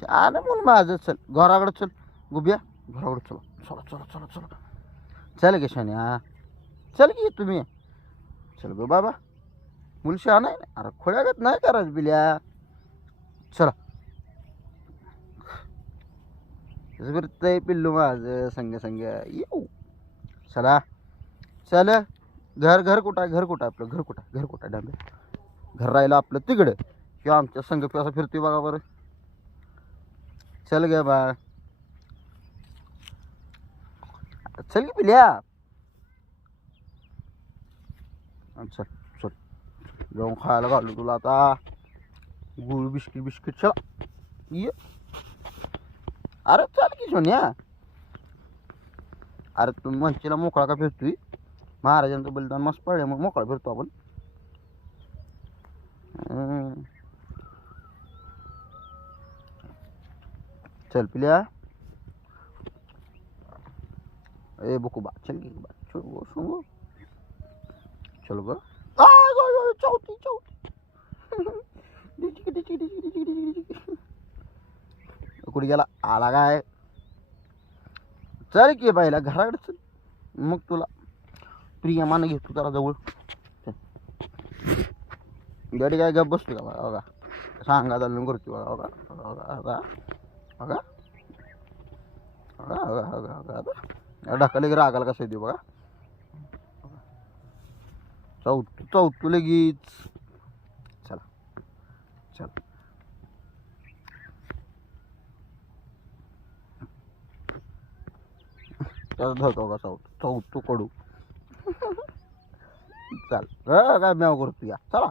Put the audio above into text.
शान म्हणून माझं चल घराकडे चल गुबिया घराकडे चला चला चला चला चला चल गे शाने हा चल की तुम्ही चल गो बाबा मुल शहाणा आहे ना अरे खोळ्यागत नाही करायचं बिल्या चला कसं करतंय पिल्लू माझं संग संग येऊ चला चल घर कुठं आहे घर कुठं आपलं घर कुठं डांबे घर राहिलं आपलं तिकडं किंवा आमच्या संघ कसा फिरतोय बघा बरं चल गे बाळ चल की पिल्या चल चल जाऊन खायला घालू तुला आता गुळ बिस्किट चला ये अरे चल की सोन्या अरे तू मंचीला मोकळा का फिरतोय महाराजांचं बलिदान मस्त पडले मग मोकळा फिरतो आपण चल पिल्या ए बुकुबा चल की बा चल गो सुंगो चल गो चौथी कुठे गेला आला काय चल की बाईला घराकडे चल मग तुला प्रियमानं घेतो जरा जवळ गाडी काय गप बसतो का बघा बघा सांगा चालून करतो बघा बघा बघा बघा बघा बघा बघा बघा बघा ढकले की रागाला कसं येते बघा चौथू लगेच चला चल त्याचा धरतो का चौथू कडू चाल काय म्याव करतो या चला